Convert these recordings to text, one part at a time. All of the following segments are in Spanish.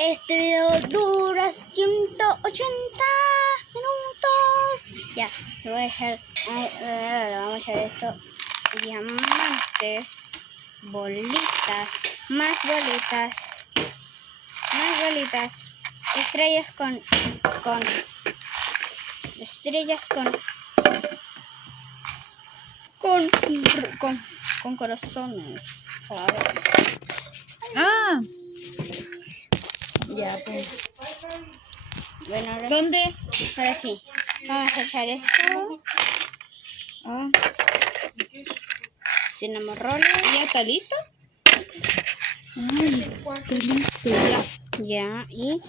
Este video dura 180 minutos. Ya, le voy a echar, vamos a echar esto. Diamantes, bolitas, más bolitas, estrellas con corazones. Claro. Ah, Ya, pues. Bueno, ahora ¿dónde? Ahora sí. Vamos a echar esto. Cinnamoroles. ¿Ya está listo? Ay, está listo ya. Ya, y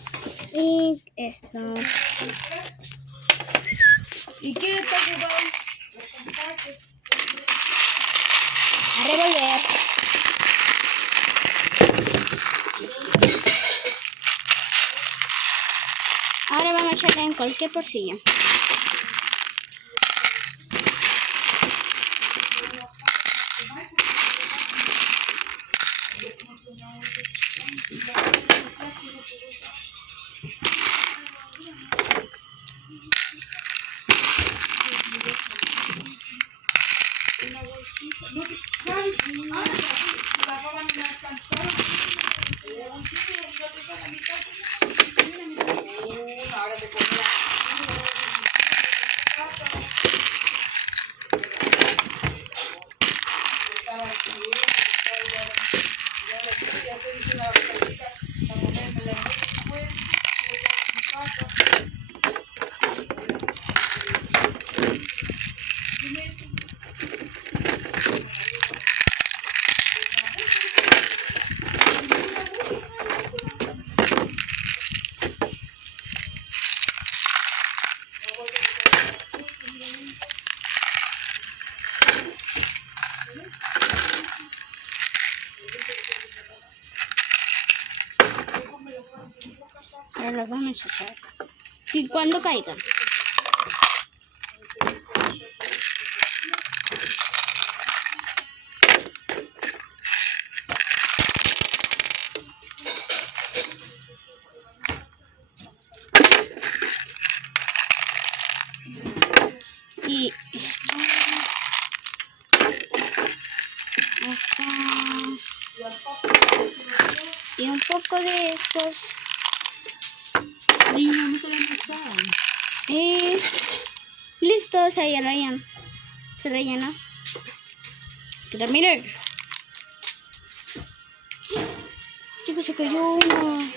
esto. ¿Y qué está ocupado? A revolver. Ahora vamos a echarle en cualquier porcillo. Ahora las vamos a echar. Y cuando caigan. Y esto. Y un poco de estos. Y no se le empezado. Listo, se rellena. Que termine. Chicos, se cayó uno.